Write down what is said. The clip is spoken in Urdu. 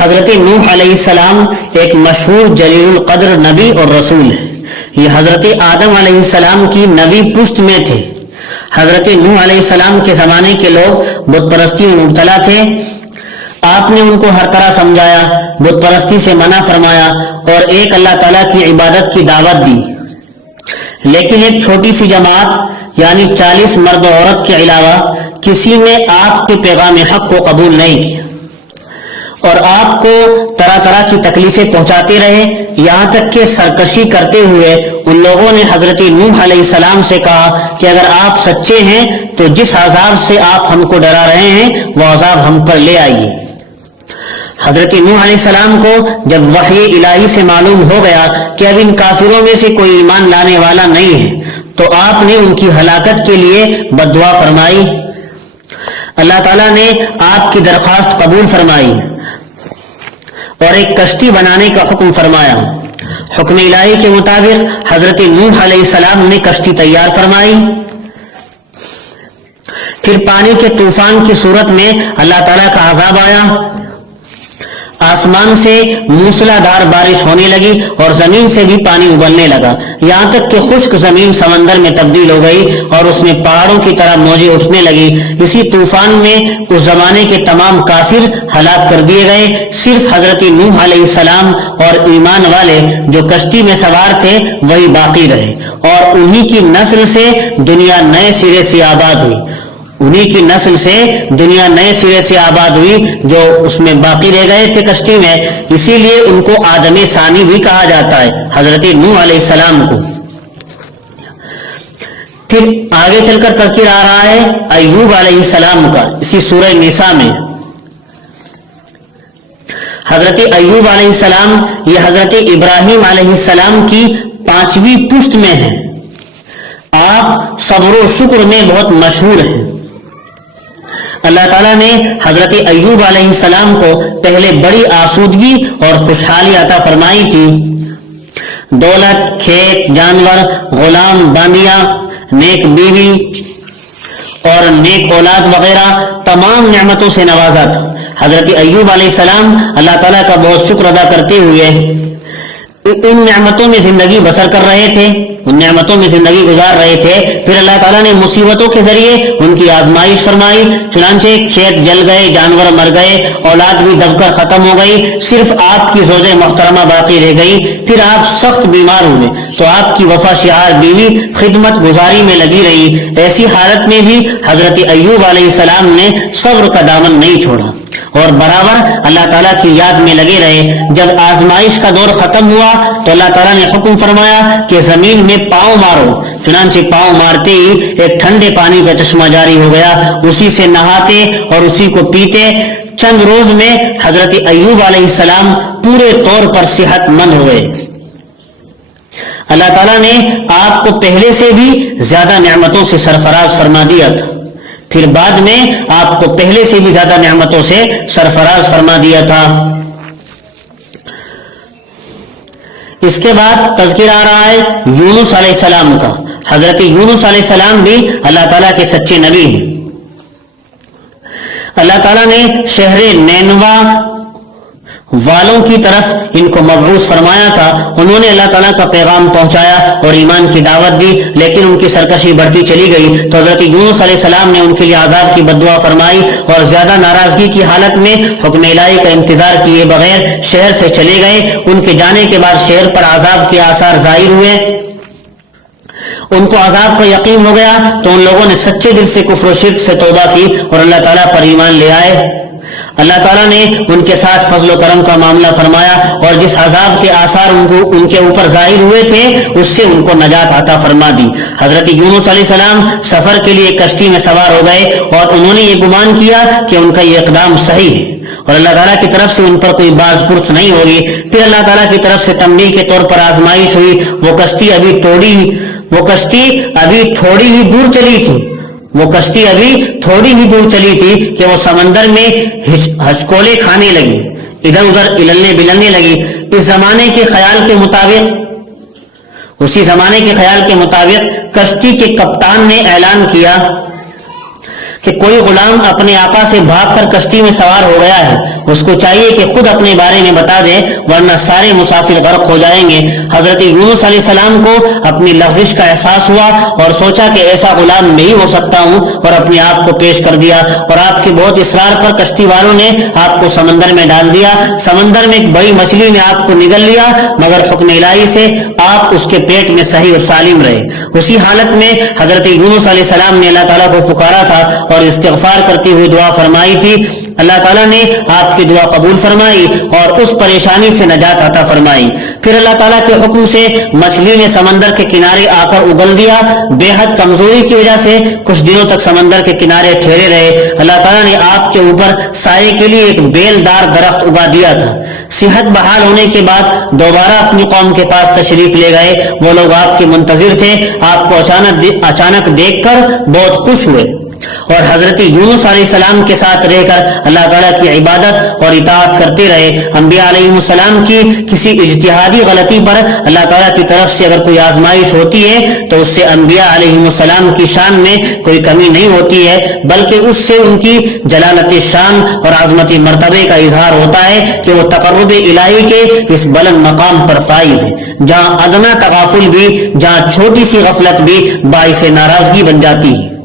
حضرت نوح علیہ السلام ایک مشہور جلیل القدر نبی اور رسول ہے. یہ حضرت آدم علیہ السلام کی نویں پشت میں تھے. حضرت نوح علیہ السلام کے زمانے کے لوگ بت پرستی میں مبتلا تھے. آپ نے ان کو ہر طرح سمجھایا، بت پرستی سے منع فرمایا اور ایک اللہ تعالیٰ کی عبادت کی دعوت دی. لیکن ایک چھوٹی سی جماعت یعنی 40 مرد و عورت کے علاوہ کسی نے آپ کے پیغام حق کو قبول نہیں کیا اور آپ کو طرح طرح کی تکلیفیں پہنچاتے رہے، یہاں تک کہ سرکشی کرتے ہوئے ان لوگوں نے حضرت نوح علیہ السلام سے کہا کہ اگر آپ سچے ہیں تو جس عذاب سے آپ ہم کو ڈرا رہے ہیں وہ عذاب ہم پر لے آئیے. حضرت نوح علیہ السلام کو جب وحی الہی سے معلوم ہو گیا کہ اب ان کافروں میں سے کوئی ایمان لانے والا نہیں ہے تو آپ نے ان کی ہلاکت کے لیے بد دعا فرمائی. اللہ تعالیٰ نے آپ کی درخواست قبول فرمائی اور ایک کشتی بنانے کا حکم فرمایا. حکم الہی کے مطابق حضرت نوح علیہ السلام نے کشتی تیار فرمائی. پھر پانی کے طوفان کی صورت میں اللہ تعالیٰ کا عذاب آیا. آسمان سے موسلادھار بارش ہونے لگی اور زمین سے بھی پانی ابلنے لگا، یہاں تک کہ خشک زمین سمندر میں تبدیل ہو گئی اور اس میں پہاڑوں کی طرح موجیں اٹھنے لگی. اسی طوفان میں اس زمانے کے تمام کافر ہلاک کر دیے گئے. صرف حضرت نوح علیہ السلام اور ایمان والے جو کشتی میں سوار تھے وہی باقی رہے اور انہی کی نسل سے دنیا نئے سرے سے آباد ہوئی. انہی کی نسل سے دنیا نئے سرے سے آباد ہوئی جو اس میں باقی رہ گئے تھے کشتی میں. اسی لیے ان کو آدم ثانی بھی کہا جاتا ہے، حضرت نوح علیہ السلام کو. پھر آگے چل کر تذکر آ رہا ہے ایوب علیہ السلام کا اسی سورہ نساء میں. حضرت ایوب علیہ السلام یہ حضرت ابراہیم علیہ السلام کی 5ویں پشت میں ہے. آپ صبر و شکر میں بہت مشہور ہیں. اللہ تعالیٰ نے حضرت ایوب علیہ السلام کو پہلے بڑی آسودگی اور خوشحالی عطا فرمائی تھی. دولت، کھیت، جانور، غلام، باندیا، نیک بیوی اور نیک اولاد وغیرہ تمام نعمتوں سے نوازا تھا. حضرت ایوب علیہ السلام اللہ تعالیٰ کا بہت شکر ادا کرتے ہوئے ان نعمتوں میں زندگی بسر کر رہے تھے، ان نعمتوں میں زندگی گزار رہے تھے. پھر اللہ تعالیٰ نے مصیبتوں کے ذریعے ان کی آزمائش فرمائی. چنانچہ کھیت جل گئے، جانور مر گئے، اولاد بھی دب کر ختم ہو گئی، صرف آپ کی زوجہ محترمہ باقی رہ گئی. پھر آپ سخت بیمار ہوئے تو آپ کی وفا شعار بیوی خدمت گزاری میں لگی رہی. ایسی حالت میں بھی حضرت ایوب علیہ السلام نے صبر کا دامن نہیں چھوڑا اور برابر اللہ تعالیٰ کی یاد میں لگے رہے. جب آزمائش کا دور ختم ہوا تو اللہ تعالیٰ نے حکم فرمایا کہ زمین میں پاؤں مارو. چنانچہ پاؤں مارتے ہی ایک ٹھنڈے پانی کا چشمہ جاری ہو گیا. اسی سے نہاتے اور اسی کو پیتے. چند روز میں حضرت ایوب علیہ السلام پورے طور پر صحت مند ہوئے. اللہ تعالیٰ نے آپ کو پہلے سے بھی زیادہ نعمتوں سے سرفراز فرما دیا تھا، پھر بعد میں آپ کو پہلے سے بھی زیادہ نعمتوں سے سرفراز فرما دیا تھا. اس کے بعد تذکر آ رہا ہے یونس علیہ السلام کا. حضرت یونس علیہ السلام بھی اللہ تعالیٰ کے سچے نبی ہیں. اللہ تعالیٰ نے شہر نینوا والوں کی طرف ان کو مبعوث فرمایا تھا. انہوں نے اللہ تعالیٰ کا پیغام پہنچایا اور ایمان کی دعوت دی، لیکن ان کی سرکشی بڑھتی چلی گئی تو حضرت یونس علیہ السلام نے ان کے لیے عذاب کی بد دعا فرمائی اور زیادہ ناراضگی کی حالت میں حکم الہی کا انتظار کیے بغیر شہر سے چلے گئے. ان کے جانے کے بعد شہر پر عذاب کے آثار ظاہر ہوئے. ان کو عذاب کا یقین ہو گیا تو ان لوگوں نے سچے دل سے کفر و شرک سے توبہ کی اور اللہ تعالیٰ پر ایمان لے آئے. اللہ تعالیٰ نے ان کے ساتھ فضل و کرم کا معاملہ فرمایا اور جس عذاب کے آثار ان کے اوپر ظاہر ہوئے تھے اس سے ان کو نجات عطا فرما دی. حضرت یونس علیہ السلام سفر کے لیے کشتی میں سوار ہو گئے اور انہوں نے یہ گمان کیا کہ ان کا یہ اقدام صحیح ہے اور اللہ تعالیٰ کی طرف سے ان پر کوئی باز پرس نہیں ہوگی. پھر اللہ تعالیٰ کی طرف سے تنبیہ کے طور پر آزمائش ہوئی. وہ کشتی ابھی تھوڑی ہی دور چلی تھی کہ وہ سمندر میں ہچکولے کھانے لگی، ادھر ادھر اللنے بلنے لگی. اسی زمانے کے خیال کے مطابق کشتی کے کپتان نے اعلان کیا کہ کوئی غلام اپنے آقا سے بھاگ کر کشتی میں سوار ہو گیا ہے، اس کو چاہیے کہ خود اپنے بارے میں بتا دے، ورنہ سارے مسافر غرق ہو جائیں گے۔ حضرت یونس علیہ السلام کو اپنی لغزش کا احساس ہوا اور سوچا کہ ایسا غلام میں ہی ہو سکتا ہوں، اور اپنے آپ کو پیش کر دیا، اور آپ کے بہت اصرار پر کشتی والوں نے آپ کو سمندر میں ڈال دیا۔ سمندر میں ایک بڑی مچھلی نے آپ کو نگل لیا، مگر حکم الہی سے آپ اس کے پیٹ میں صحیح و سالم رہے۔ اسی حالت میں حضرت یونس علیہ السلام نے اللہ تعالیٰ کو پکارا تھا اور استغفار کرتی ہوئی دعا فرمائی تھی۔ اللہ تعالیٰ نے آپ کی دعا قبول فرمائی اور اس پریشانی سے نجات عطا فرمائی۔ پھر اللہ تعالیٰ کے حکم سے مچھلی نے سمندر کے کنارے آ کر اگل دیا۔ بے حد کمزوری کی وجہ سے کچھ دنوں تک سمندر کے کنارے ٹھہرے رہے۔ اللہ تعالیٰ نے آپ کے اوپر سائے کے لیے ایک بیل دار درخت اگا دیا تھا۔ صحت بحال ہونے کے بعد دوبارہ اپنی قوم کے پاس تشریف لے گئے۔ وہ لوگ آپ کے منتظر تھے، آپ کو اچانک دیکھ کر بہت خوش ہوئے اور حضرت یونس علیہ السلام کے ساتھ رہ کر اللہ تعالیٰ کی عبادت اور اطاعت کرتے رہے۔ انبیاء علیہ السلام کی کسی اجتہادی غلطی پر اللہ تعالیٰ کی طرف سے اگر کوئی آزمائش ہوتی ہے تو اس سے انبیاء علیہ السلام کی شان میں کوئی کمی نہیں ہوتی ہے، بلکہ اس سے ان کی جلالت شان اور عظمت مرتبے کا اظہار ہوتا ہے کہ وہ تقرب الہی کے اس بلند مقام پر فائز ہے، جہاں ادنا تغافل بھی، جہاں چھوٹی سی غفلت بھی باعث ناراضگی بن جاتی ہے۔